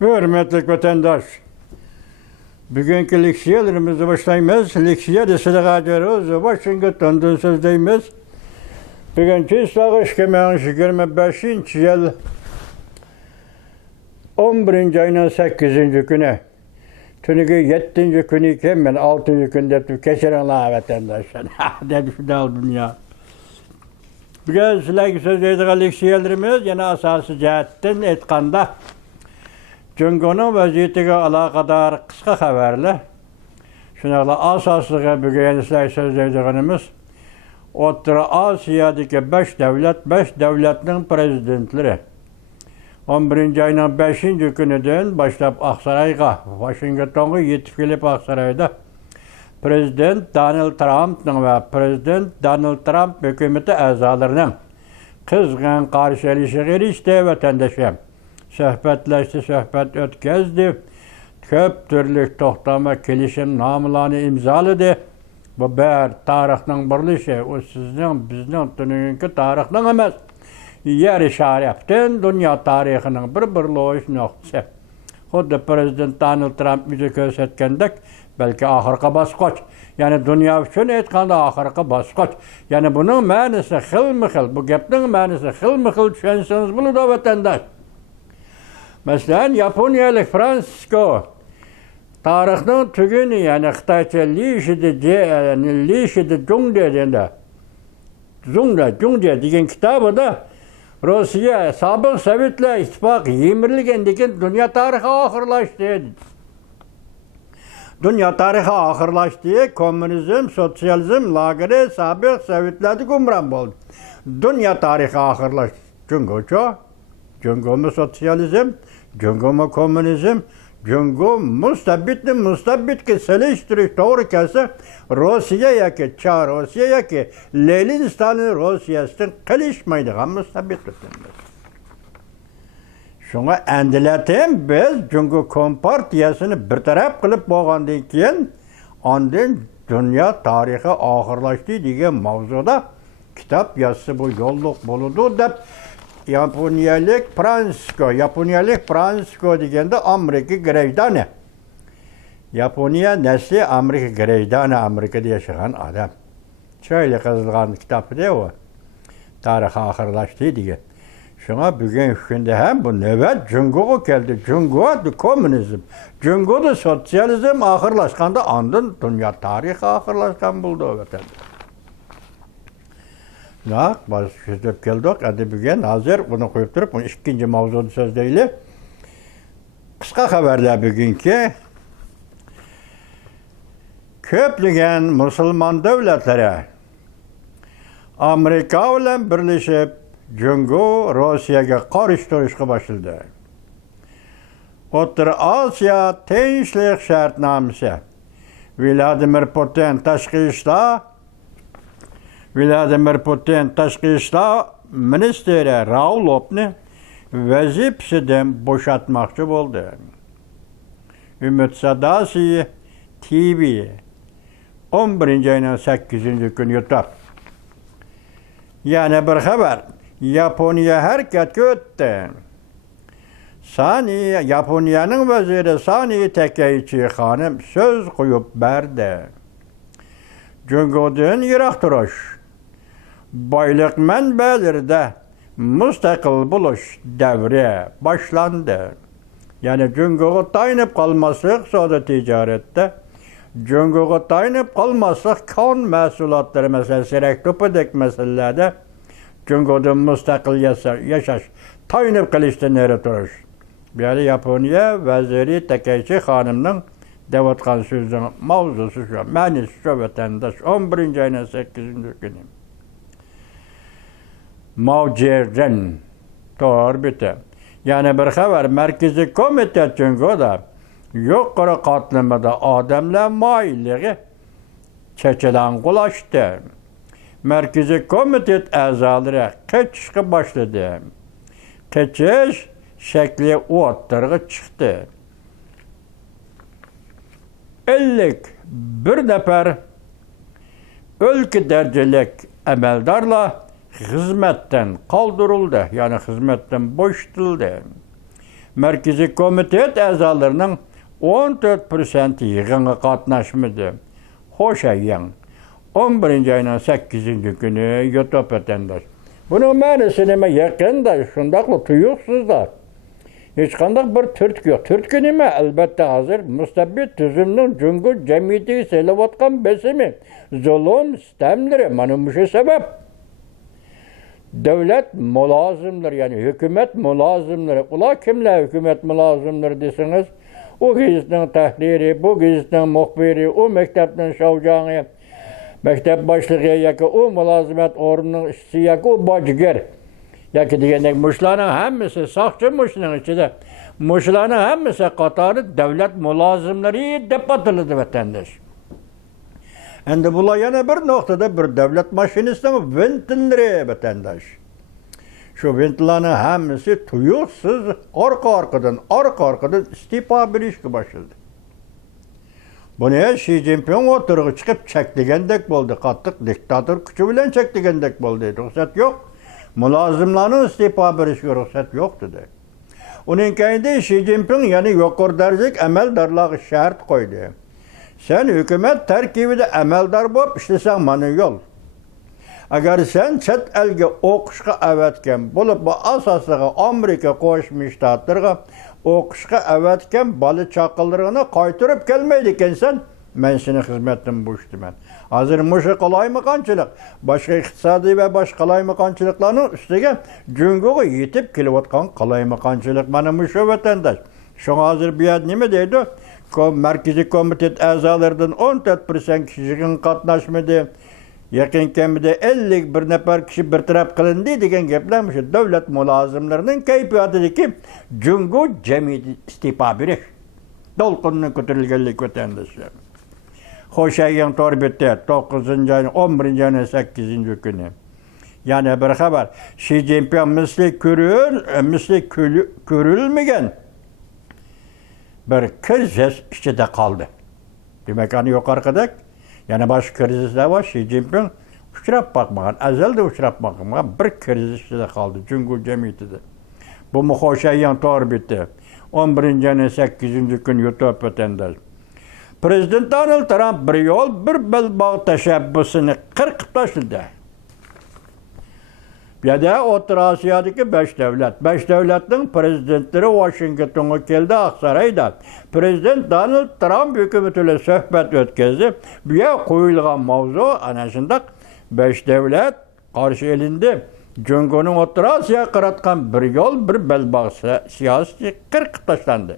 Hürmetli vatandaş, bugünkü leksiyalarımızı başlayımız. Leksiya da sıdağa ediyoruz. Washington'dan sözdeyimiz. Bugünkü sağış kemeğin 25. yıl 11. ayının 8. günü. Tünüge 7. günü iken ben 6. günde keçeren la vatandaşlar. Dedi şu da aldım ya. Bugün sizlerge sözdeydiği leksiyalarımız yine asası cihetten etkanda. Cungo'nun vaziyetiga alaqadar qisqa xabarlar. Shunaqla asosliga bugun sizlar so'zlaydiganimiz O'rta Osiyodagi 5 davlat, 5 davlatning prezidentlari 11 ayning 5 kunidan boshlab Oqsaroyga, Washingtonga yetib kelib Oqsaroyda Prezident Donald Trumpning va Prezident Donald Trump hukumati a'zolarining qizg'in qarshi olishiga erishdi vatandoshlar. Söhbet ötkəzdi. Köp türlük toxtama kelişim namılarını imzaladı. Bu bər tarixinin birleşi, o sizin, bizden dününkü tarixinin emas. Yer işarətdən dünya tarixinin bir birləyiş nöqtəsi. Xuddi Prezident Donald Trump bizi göstərkəndək, belki axırqı basqaç. Yani dünya üçün etqanda axırqı basqaç. Yani bunun mənisi xilmi-xil, bu gəpnin mənisi xilmi-xil düşənsiniz bunu da vatandaş. Mesela Yaponiyalı Fransisko tarixinin tügünü yani Xitayca Lişidi Zhongde dende. Zhongde degen kitabı da Rusya sabık Sovetler İttifakı yemirligendeki dünya tarihi ahırlaştı. Dünya tarihi ahırlaştı. Komünizm, sosyalizm, lageri sabık Sovetler'de gumran oldu. Dünya tarihi ahırlaştı. Jungo mu sosyalizm, Jungo mu komünizm, Jungo mustabbit ki seliştiriş doğru kelse Rusya ki Çar Rusya ki Leninistan Rusya'sın kılışmaydı mustabbit tutulmuş. Şuna endiletim biz Jungo Kompartiyasını bir taraf kılıp boğandan keyin ondan dünya tarihi ahırlaştı diye mavzuda kitap yazısı bu yolluk buludu dep Yaponiyalık Fransisko degende Amerika grejdanı. Yaponiya nesli Amerika grejdanı, Amerika'da yaşayan adam. Şöyle kazılgan kitapı da o. Tarih ahırlaştı diye. Şuna bugün günde hem bu nöbet Jungo'ya geldi. Jungo'da komünizm, Jungo'da sosyalizm ahırlaşkanda andın dünya tarihi ahırlaşkan buldu o vatandaş. Baş sözdep geldik. Hadi bugün hazır bunu koyup durup bunu ikinci mavzuda sözdeyle. Kısa haberler bugünkü. Köplügen Müslüman devletlere Amerika ile birleşip Jungo Rusya'ya karıştırışa başladı. Orta Asya Tinchlik Şartnamesi Vladimir Putin Tashqi ishlar ministri Ravlovni vazifasidan boşatmoqchi bo'ldi. Umid Sadasi TV 11 ayının 8. günü yutar. Yani bir haber. Yaponiya harekatga o'tdi. Yaponiya'nın vaziri Sani Takaichi xonim söz qo'yib berdi. Jungo'dan yiroq turish. Boylik manbalarida mustaqil bo'lish davri boshlandi. Yani Jungo'ga tayanib qolmaslik iqtisodiy tijoratda, Jungo'ga tayanib qolmaslik kon mahsulotlari masalan serak to'pidek masalalarda Jungo'dan mustaqil yashash, tayanib qilishdan nari turish. Bu yerda Yaponiya vaziri Takaichi xonimning devatgan sözün mavzusu şu, ma'nisi şu vatandaş 11 ayının 8. günü. Mavcerden doğru bitti. Yani bir haber Merkezi Komite Jungo'da yukarı katlamada adamlar mailliği çeçeden ulaştı. Merkezi Komite azaları kaçışa başladı. Kaçış şekli ortaya çıktı. 51 nefer ülke derecelik emeldarla hizmetten kaldırıldı. Yani hizmetten boşaltıldı. Merkezi Komitet əzalarının 14% yığınğa qatnaşmıdı. Hoş ayyan. 11. ayının 8. günü YouTube vətəndaş. Bunun mənisi nime yakında şundaklı tuyuksuzlar. Hiç kandak bir Türk yok. Türk nime elbette hazır. Müstebbit tüzümünün cüngül cemiyeti selavatkan besimi. Zulüm sistemleri. Manımışı sebep. Devlet mülazımdır yani hükümet mülazımları. Ula kimle hükümet mülazımdır desiniz? O gizlinin tahliri, bu gizlinin muhbiri, o mektepten şavcanı, mektep başlığı yaki o mülazimet orunun işçisi yaki o bacıger. Yaki diyenek muşların hemmisi sakçı muşların içinde. Muşların hemmisi Katar'ı devlet mülazımları depatılıdı vatandaş. Endi bular yana bir noktada bir devlet maşinistinin ventilleri vatandaş. Şu ventilerin hemmisi tuyuksuz arka arkadan istifa bir iş başladı. Bunu Xi Jinping oturuğu çıkıp çektigendek oldu. Kattık diktatör küçü bilen çektigendek oldu. Ruhsat yok. Mülazımların istifa bir işi ruhsat yok dedi. Onun kayında Xi Jinping yani yukarı dercek emeldarlığı şart koydu. Sen hükümet terkibide emeldar bulup işlesen bana yol. Eğer sen çet elge okuşka evetken bulup bu asaslığı Amerika Koşmuş Ştatlarına okuşka evetken balı çakıllarına kaytırıp gelmeydiken ben senin hizmetin bu işte ben. Hazır muşu kalaymakançılık, başka iktisadi ve başka kalaymakançılıklarının üstüge cüngüğü yitip kilovatkan kalaymakançılık bana muşu vatandaş. Şu hazır bir yer ne mi deydi? Merkezi Komitet əzalarından 14% kişinin qatnaşmadı. Yakın kemide 51 nefer kişi bir taraf kılındı degen geplenmiş. Devlet mülazımlarının keyfiyatındaki cüngü cemiyeti istifa biri. Dolkunun kötülgellik vatandaşlar. Hoş ayın torbette 9. ayın 11. ayın 8. günü. Yani bir haber. Xi Jinping misli körülmegen bir kriz içinde kaldı. Demek hani yok arkadaş. Yani baş krizde var. Xi Jinping uçurap bakmagan, ezelde uçurap bakmagan bir kriz içinde kaldı. Cüngül cemiyetinde. Bu muhoşayyan doğru bitti. 11. ayın 8. gün YouTube vatandaş. Prezident Donald Trump bir yol bir belbağ teşebbüsünü 40 taşıdı. Ya da Orta Asya'daki 5 devlet. 5 devletin prezidentleri Washington'a geldi Aksaray'da. Prezident Donald Trump hükümetiyle sohbet ötkezi. Bir koyulgan mavzu anasında 5 devlet karşı elinde. Cüngünün Orta Asya'ya kıratkan bir yol bir belbağ siyasi 40 taşlandı.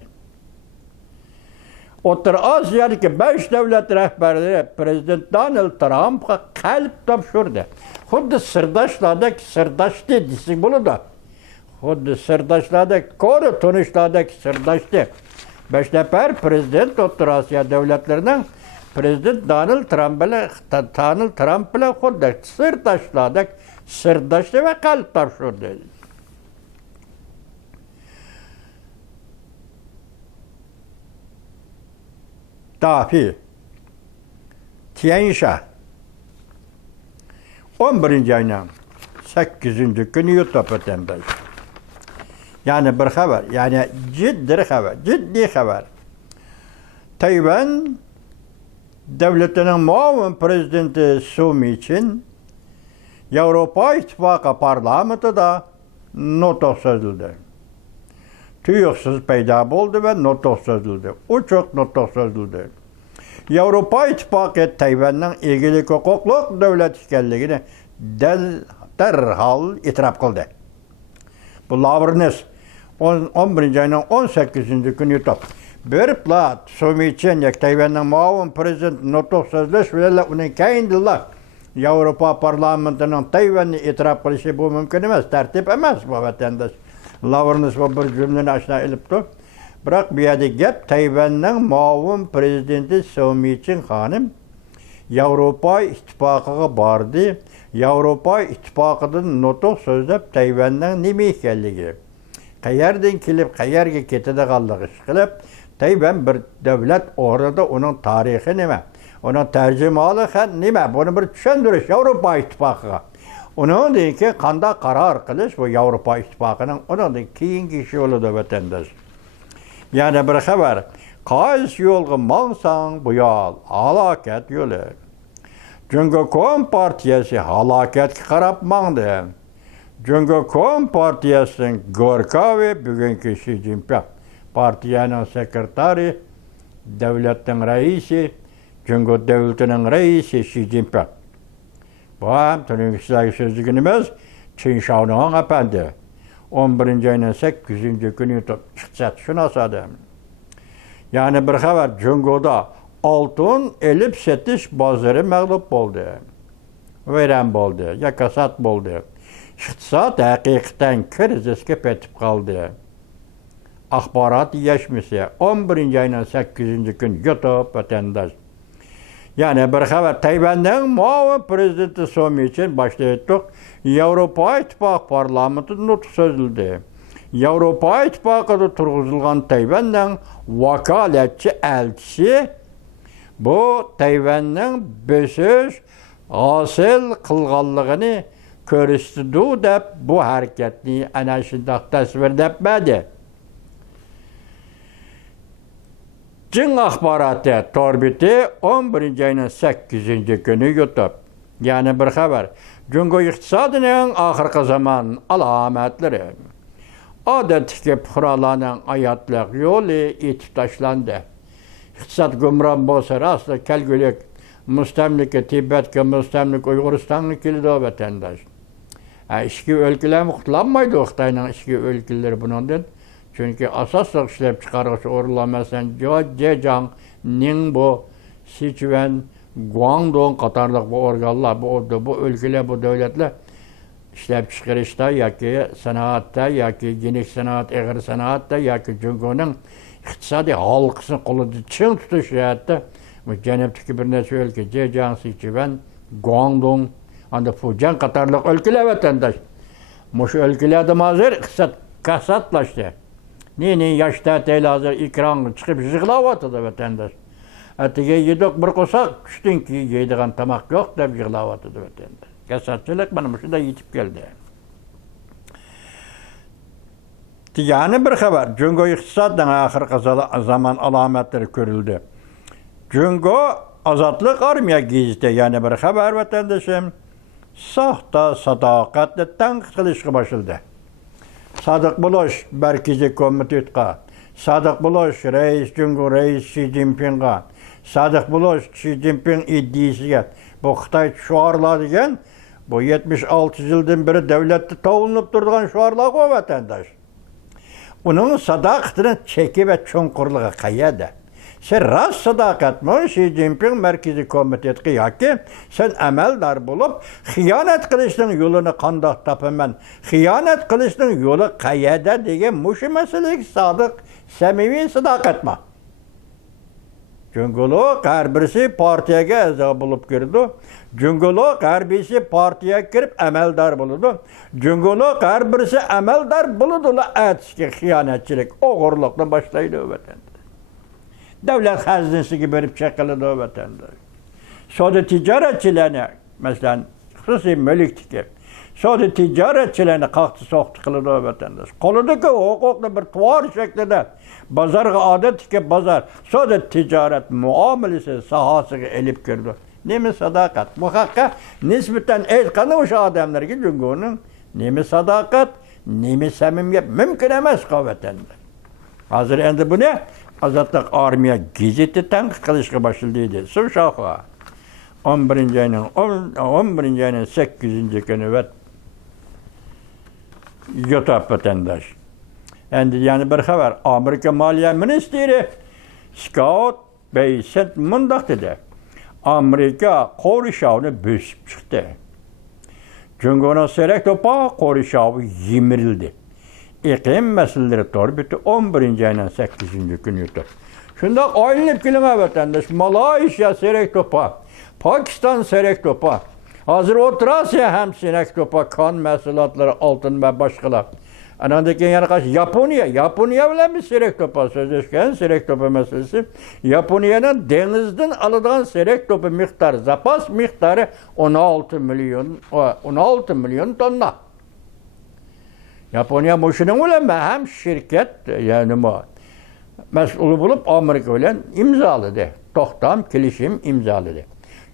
Orta Asya'daki 5 devlet rehberleri Prezident Donald Trump'a kalp tapşırdı. Xuddi sirdaşlardaki sirdaş dedisi bunu da. Xuddi sirdaşlardaki, koru tunuşlardaki sirdaştı. 5 nefer prezident Orta Asya devletlerinin Prezident Donald Trump ile xuddi sirdaşlardaki sirdaştı ve kalp tapşırdı. Dafi, Tianşa, 11. ayın 8. günü YouTube vatandaş. Yani bir haber, yani ciddi haber. Tayvan devletinin muavin prezidenti Sumi için Avrupa İttifakı parlamentoda notok sözüldü. Tüyüksüz peyda oldu ve notok sözüldü. O çok notok sözüldü. Avrupa İttifakı Tayvan'ın ilgili hukuklu devlet ikenligini derhal itiraf kıldı. Bu Lavrnes 11. ayının 18. günü YouTube. Bir plat Sumi için Tayvan'ın muavin prezident notok sözleşmelerle onun kayındılar. Avrupa parlamentonun Tayvan'ı itiraf kılışı bu mümkün emez. Tertip emez bu vatandaş. Lavrnes bu bir cümleni aşağı elipti. Bırak bir yerde gep Tayvan'ın muavin prezidenti Sumi Çin hanım Avrupa İttifakı'na bardı. Avrupa İttifakı'nın notok sözlep Tayvan'ın nime ekanligi. Qayerden kelip qayerga ketadi qaldığı qilib Tayvan bir devlet orada onun tarihi nime? Onun tercümalı nime? Bunu bir düşündürüş Avrupa İttifakı'na. Onun deyinki qanda karar qilish bu Avrupa İttifakı'nın onun keyingi işi oldu vatandaş. Yani bir haber. Qaysi yolga mangsang bu yol halokat yo'li. Çünkü Kom partiyasi halokatga qarab mangdi. Çünkü Kom partiyasining Gorkovi bugungi Xi Jinping partiyaning sekretari, davlatning raisi, Çünkü devletinin reisi Xi Jinping. Bu hem tünün sizlerge sözlüğünümüz Çin Şao'nun efendi. 11. ayının 8. günü çıkacak şuna sadım. Yani bir haber Cungo'da altın elip setiş bazarı mağlup oldu. Veren oldu, ya kasat oldu. İktisat hakikaten krizisке petip kaldı. Akbarat yaşmışı 11. ayının 8. gün YouTube vatandaş. Yani bir haber Tayvan'dan muavin prezidenti Somi için başlayıttık. Avrupa İttifakı parlamenti nutuk sözüldü. Avrupa İttifakı'da turguzulgan Tayvan'dan vakaletçi elçisi bu Tayvan'dan bösüş asıl kılganlığını körüstüdü de bu hareketini ana şundak tasvir etmedi. Çin akbaratı torbiti 11. ayının 8. günü YouTube. Yani bir haber. Cungo iktisadının ahırkı zaman alametleri. Adetki pıralanın ayatlık yolu itip taşlandı. İktisat gümran bolsa rastlı kelgülük müstemlike Tibet'ke müstemlik Uyguristan'ı kilidi o vatandaş. İşki ülkeler muhtalanmaydı Xitay'nın işki ülkeleri bunundan. Çünkü asaslık işlep çıkarıcı orulamasın Zhejiang, Ningbo, Sichuan, Guangdong katarlık bu organlar, bu ülkeler, bu devletler işlep çıkarışta, yaki sanatta, yaki genik sanat, eğer sanatta, yaki Cungo'nun iktisadi halkısını kolu çın tutuş hayatta bu cenepteki bir nesi ülke, Zhejiang, Sichuan, Guangdong, anda Fujian katarlık ülkeler vatandaş. Bu ülkelerde mazır iktisat kasatlaştı. Ne yaşta değil hazır ikram çıkıp yığılavatıdı vatandaş. Atiga yedik bir kosak düştün ki yediğin tamak yok da yığılavatıdı vatandaş. Kasatçılık bana şu da yetip geldi. Yani bir haber. Cungo iktisaddan ahırkı zaman alametleri görüldü. Cungo azatlık armiya gizdi. Yani bir haber vatandaşım. Sahta sadakatle tank kılışkı başıldı. Sadık Buluş Merkezi Komitetka, Sadık Buluş Reis Cungo Reis Xi Jinping'a, Sadık Buluş Xi Jinping iddiasiga bu Xitay şuarladıgan bu 76 yıldan beri devletde tavulunup durduğun şuarlar o vatandaş. Onun sadakatini çeki ve çonkurluğa kayada. Sen rast sadakat mı Xi Jinping Merkezi Komitetka yaki sen ameldar bulup hıyanet kılışının yolunu kandak tapımen hıyanet kılışının yolu kayada diye muşu meseleyi sadık samimi sadakat mı? Cungulu her birisi partiye eza bulup girdi. Cungulu her birisi partiye girip ameldar buludu. Cungulu her birisi ameldar buludu la etki hıyanetçilik oğurlukla başlaydı vatandaş. Devlet hazinesi gibi verip çekildi o vatandaş. Sonra ticaretçilerine, mesela hususi mülkteki, sonra ticaretçilerine kalktı soktu kıldı o vatandaş. Kolundaki hukuklu bir tuvar şeklinde, pazarga adet ki pazar, sonra ticaret muamelesi sahasını elip girdi. Nemi sadakat? Muhakkak nispeten el kanımış adamlar ki Cungo'nun nemi sadakat, nemi samimiyet mümkün emez vatandaş. Hazır endi bu ne? Azatlık armiya gizeti tank kılışkı başıldıydı. Suşağa 11. ayının 8. günü ve YouTube vatandaş. Yani bir haber Amerika Maliye Ministeri Scott Beyset mundak dedi. Amerika Qorişav'ını bösüp çıktı. Cungo'nun serek topa Qorişav'ı yimirildi. İklim meseleleri torbiti 11. ayının 8. günü yutur. Şunda aynı kilime vatandaş, Malaysia serek topa, Pakistan serek topa, hazır Otrasya hem serek topa, kan mesulatları, altın ve başkalar. Anadaki yanı Japonya bile mi serek topa sözleşken serek topa meselesi, Japonya'nın denizden alınan serek topu miktarı, zapas miktarı 16 milyon tonna. Japonya boşuna ulema hem şirket yani mas'uli bo'lib Amerika bilan imzoladi. To'xtam kelishim imzoladi.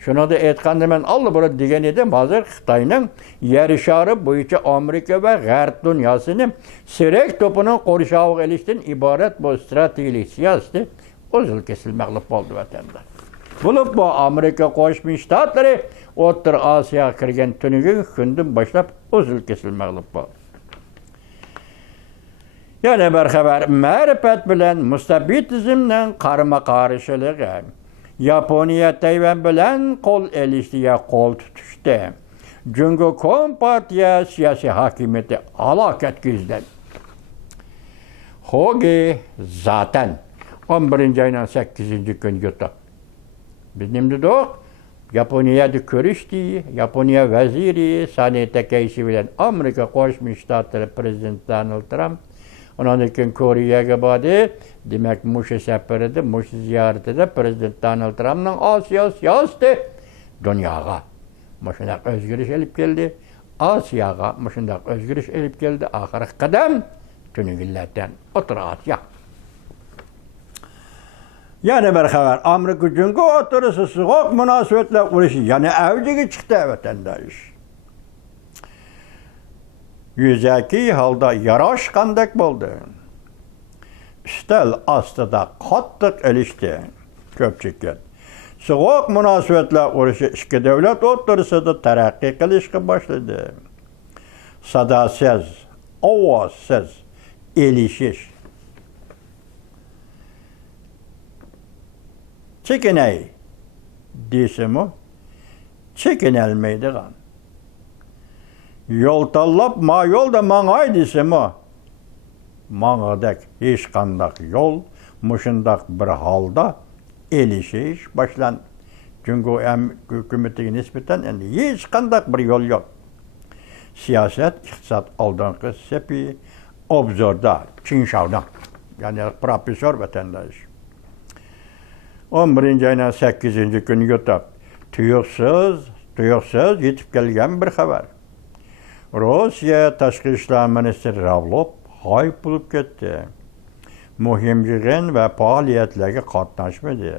Shuni da aytganda men allabora degan edim, hozir Xitoyning yer shari bo'yicha Amerika va G'arb dunyosini serak to'pining qo'rshog'iga ilishdan iborat bu strategik siyosati o'zil kesilmoqli bo'ldi vatandash. Bo'lib bu Amerika Qo'shma Shtatlari O'rta Osiyoga kirgan tungi kundan boshlab o'zil kesilmoqli bo'ldi. Yana bir xabar, ma'rifat bilan mustabidizmning qarama-qarshiligi. Yaponiya Tayvan bilan qo'l elishga qo'l tutishdi. Jungo Kompartiya siyosiy hokimiyati halokatga yuzlandi. Hoge zaten 11-ayning 8-kuni yutdi. Biz nima dedik? Yaponiyada ko'rishdi. Yaponiya vaziri Sani Takaichi bilan Amerika Qo'shma Shtatlari prezidenti Donald Trump ondan keyin Koreyaga bordi. Demak, mushu safarida, mushu ziyoratida prezident Donald Trumpning Osiyo siyosati dunyoga shunday o'zgarish olib keldi. Osiyoga shunday o'zgarish olib keldi. Oxirgi qadam tungilardan O'rta Osiyo. Yana bir xabar, Amerika Jungo o'rtasida so'g'oq munosabatlar urushi yana avjiga chiqdi vatandosh. Yuzaki holda yarash qanday bo'ldi? Stal ostida qattiq ilishdi ko'pchilikka. So'g'oq munosabatlar urushi ikki davlat o'rtasida taraqqiy qilishga boshladi. Sadasiz, ovozsiz ilishish. Chekinay desimi, chekinolmaydigan. Yo'l tanlab, ma yo'lda mang'ay desimi, mang'adak hech qanday yo'l mushundaq bir holda elishish boshlandi. Jungo hukumatiga nisbatan endi hech qanday bir yo'l yo'q. Siyosat, iqtisod oldingi sepi obzorda, Chinshavda, ya'ni professor vatandosh. 11-ayning 8-kuni yutib, tuyuqsiz yetib kelgan bir xabar. Rossiya tashqi ishlar ministri Lavrov g'oyib bo'lib ketdi. Muhim yig'in va faoliyatlarga qatnashmadi.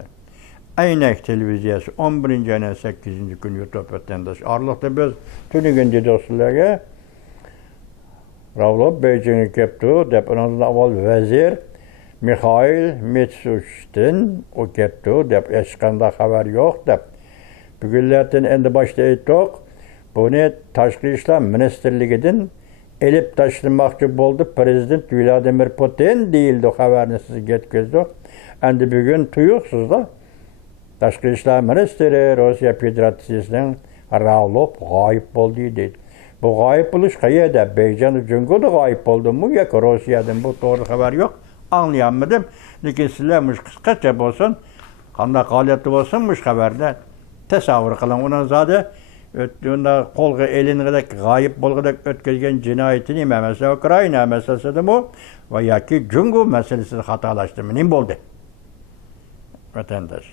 Aynak televiziyasi 11-ayning 8-kuni yutib vatandosh. Orliqda biz tunigun do'stlarga Lavrov Beijingga kelibdi deb undan avval vazir Mikhail Mishustin o kelibdi deb hech qanday xabar yo'q deb. Bugunlardan endi boshda aytdik. Buni tashqi ishlar ministrligidan elib tashlamoqchi bo'ldi prezident Vladimir Putin deyildi, xabarni sizga yetkazdik. Endi bugun tuyuqsizda tashqi ishlar ministri Rossiya Federatsiyasining Lavrov g'oyib bo'ldi deydi. Bu g'oyib bo'lish qayerda? Beyjan Jungo'da g'oyib bo'ldimi yoki Rossiyadan? Bu to'g'ri xabar yo'q. Anlayamadım. Lekin sizlar qisqacha bo'lsin, qanday holatda bo'lsin bu xabarda tasavvur qiling. Uni zodi unda qo'lga elingandak g'oyib bo'lgandak o'tkazgan jinoyati nima? Masalan, Ukraina masalasida va yoki Jungo masalasida xatolashdimi? Nima bo'ldi? Vatandosh.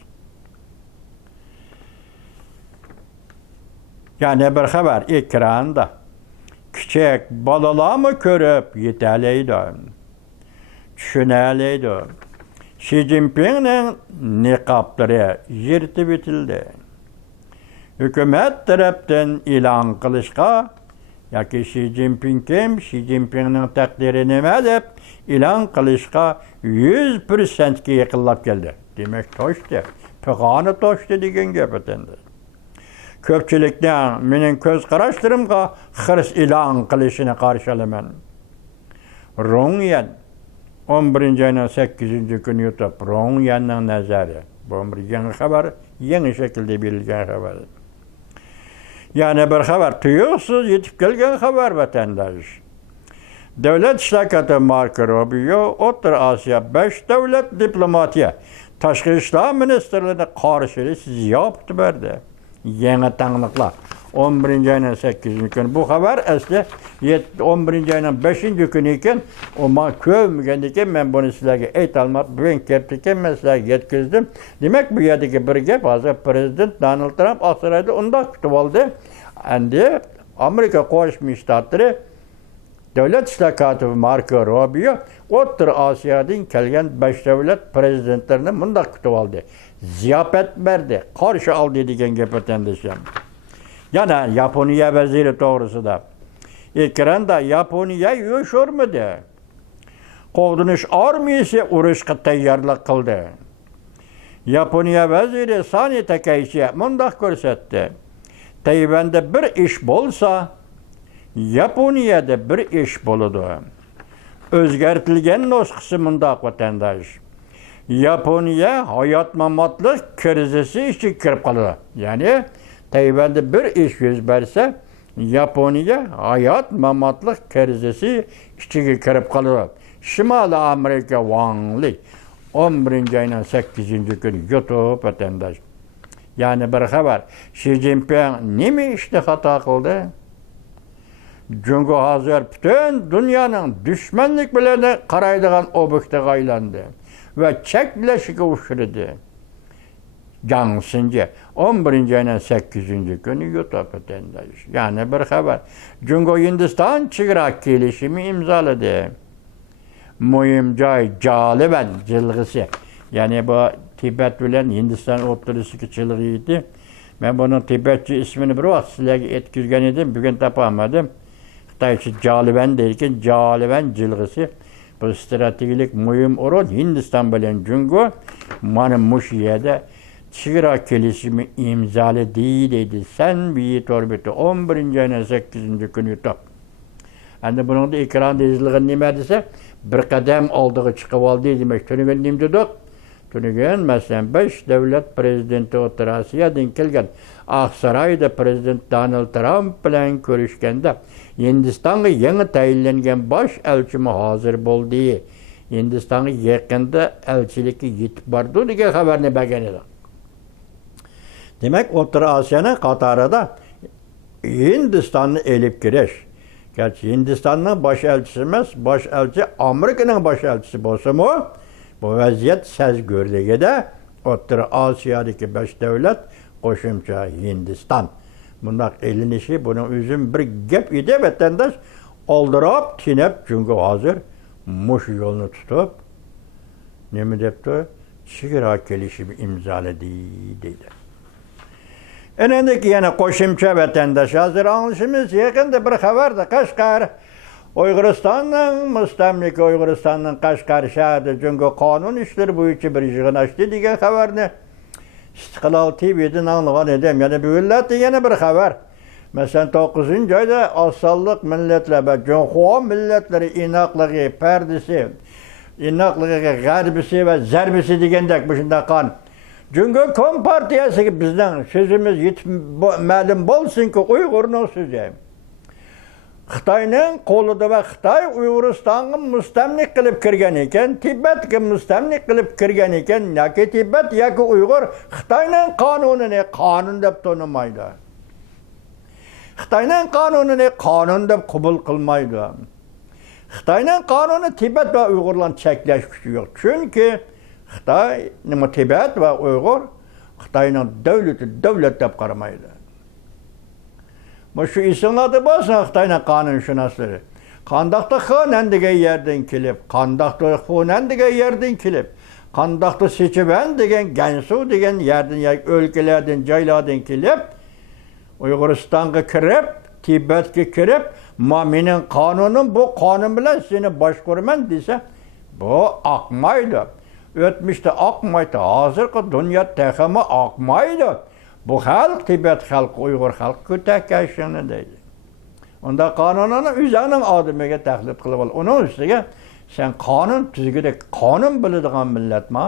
Yana bir xabar ekranda. Kichik bolalarni ko'rib yetalaydi. Tushunalıydı. Xi Jinping'nin niqablari yirtib etildi. Hükümet tarafdan ilan qilishga yoki Xi Jinping kim, Xi Jinping'ning taqdiri nima deb ilan qilishga 100% ga yaqinlab keldi. Demak, to'shdi. Pig'oni to'shdi degan gap endi. Ko'pchilikning mening ko'z qarashlarimga xirs ilan qilishini qarshi olaman. Rongyan 11-ayning 8-kuni yutib, Rongyanning nazari. Bu bir yangi xabar, yangi shaklda berilgan xabar. Yana bir xabar, tuyuqsiz yetib kelgan xabar vatandosh. Davlat ishlar Marco Rubio O'rta Osiyo 5 davlat diplomatiya tashqi ishlar ministrlariga qarshi ziyofat berdi. Yangi tanliqlar 11-ayning 8-kuni. Bu xabar asli 11-ayning 5-kuni ekan. O men ko'rmagan ekan, men buni sizlarga aytolmadim. Bugun kelibdi ekan, men sizlarga yetkazdim. Demak, bu yerdagi bir gap hozir prezident Donald Trump oxirida unda kutib oldi. Endi Amerika Qo'shma Shtatlari Devlet İşler Katibi Marco Rubio O'rta Osiyodan kelgan 5 davlat prezidentlarini mundaq kutib oldi. Ziyofat berdi, qarshi oldi degan gap o'tandisham. Yana Yaponiya vaziri to'g'risida. Ekranda Yaponiya yo'shurmidi. Qo'g'dinish armiyasi urushga tayyorlik qildi. Yaponiya vaziri Sani Takaichi mundaq ko'rsatdi. Tayvanda bir ish bo'lsa, Yaponiyada bir ish bo'ladi. O'zgartirilgan nusxasi mundaq vatandosh. Yaponiya hayot-mamotlik krizisi ichiga kirib qoladi. Ya'ni Tayvanda bir ish yuz bersa, Yaponiya hayot-mamotlik krizisi ichiga kirib qoladi. Shimoliy Amerika Wangli 11 ayning 8-kuni YouTube vatandosh. Yani bir xabar. Xi Jinping nima ishni xato qildi? Jungo hozir butun dunyoning dushmanlik bilan qaraydigan obyektga aylandi va cheklashga uchradi. Jiang Xinji 11 ayning 8-kuni YouTube vatandosh. Yani bir xabar. Jungo Hindiston chegara kelishimi imzoladi. Muhim joy Joliban jilg'isi. Yani bu Tibet bilan Hindiston o'rtasidagi chilg'i edi. Men buning Tibetcha ismini bir vaqt sizlarga yetkazgan edim, bugun topolmadim. Xitoycha Joliban deyilgan Joliban jilg'isi. Bu strategik muhim o'rin Hindiston bilan Jungo mana mush yerda chegara kelishimi imzoladi deydi. San Biyi Torbeti 11 ayning 8-kuni yutib. Endi buningda ekranda yozilgan nima desa, bir qadam oldiga chiqib oldi demak. Tunugun nima dedik? Tunugun masalan 5 davlat prezidenti O'rta Osiyodan kelgan Aqsaroyda prezident Donald Trump bilan ko'rishganda Hindistonga yangi tayinlangan bosh elchi hozir bo'ldi. Hindistonga yaqinda elchilikka yetib bordi degan xabarni bergan edi. Demak, O'rta Osiyoning qatorida Hindistonni elib kirish. Gerçi Hindistan'ın baş elçisi emas, baş elçi Amerika'nın baş elçisi bolsa-mu, bu vaziyet söz gördüğüde O'rta Osiyodagi 5 davlat qo'shimcha Hindiston. Bundaq elinişi bunun özün bir gap edi vatandaş oldirib, tinib Jungo hozir mush yo'lni tutib nima debdi? Chegara kelishimi imzoladi deydi. Enendeki yana qo'shimcha vatandaş hozir anglashimiz yaqinda bir xabarda Qashqar Uyg'uristonning mustamlika Uyg'uristonning Qashqar shahrida Jungo qonun ishlari bo'yicha bir yig'in ochdi degan xabarni Istiqlol TV'dan anglagan edim. Yana bu viloyatda yana bir xabar. Masalan 9-oyda osonliq millatlar va Jonxo millatlari inoqligi pardisi, inoqligiga g'arbisi va zarbisi degandek bu shunday qon. Jungo Kompartiyasiga bizning so'zimiz yetib ma'lum bo'lsin-ki, Uyg'urning so'zi. Xitoyning qo'lida va Xitoy Uyg'uristonni mustamlik qilib kirgan ekan, Tibetga mustamlik qilib kirgan ekan, yoki Tibet yoki Uyg'ur Xitoyning qonunini qonun deb tonimaydi. Xitoyning qonunini qonun deb qabul qilmaydi. Xitoyning qonuni Tibet va Uyg'urlarni cheklash kuchi yo'q. Chunki Xitoy nima Tibet va Uyg'ur Xitoyning davlat deb qaramaydi. Bu şu isimlerde bo'lsa Xitoyning qonunshunoslari. Qandaqda Xonan degan yerdan kelib, qandaqda Xonan degan yerdan kelib, qandaqda Sichuan degan Gansu degan yerdan yoki o'lkalardan, joylardan kelib, Uyg'uristonga kirib, Tibetga kirib, "Mening qonunim bu qonun bilan seni boshqaraman" desa, bu oqmaydi. O'tmishda oqmaydi, hozirgi dunyo texmi oqmaydi. Bu xalq Tibet xalqi, Uyg'ur xalqi ko'takashini deydi. Unda qonunini o'zining odamiga taklif qilib ol. Uning ustiga sen qonun tuzgida qonun biladigan millatmi?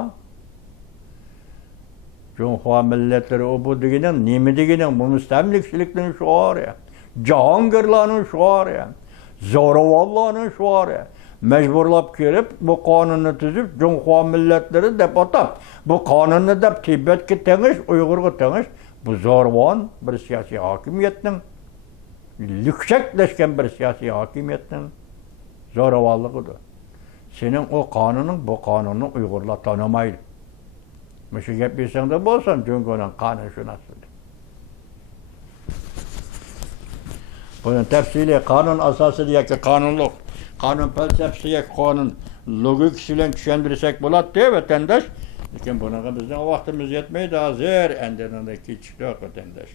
Jonxo millatlari o bu deganing nima deganing bu mustamlikchilikning shuori, jahongirlarning shuori, zo'ravonlarning shuori. Mecburlab kelib bu qonunni tuzib Jonxo millatlari deb atab, bu qonunni deb Tibetga tengish, Uyg'urga tengish, bu zo'ravon bir siyosiy hokimiyatning, yuksaklashgan bir siyosiy hokimiyatning zo'ravonligidir. Sening o qonuning bu qonunni Uyg'urlar tanimaydi. Mushu gap esingda bo'lsin, Jongoning qonunshunosi. Bunun tefsili kanun asası diye ki kanunluk. Kanun felsefesiye kanun logik ile düşündürsek bulat diye vatandaş. Lekin bunaqa bizning vaktimiz yetmeydi hazır. Endinindeki çıkıyor vatandaş.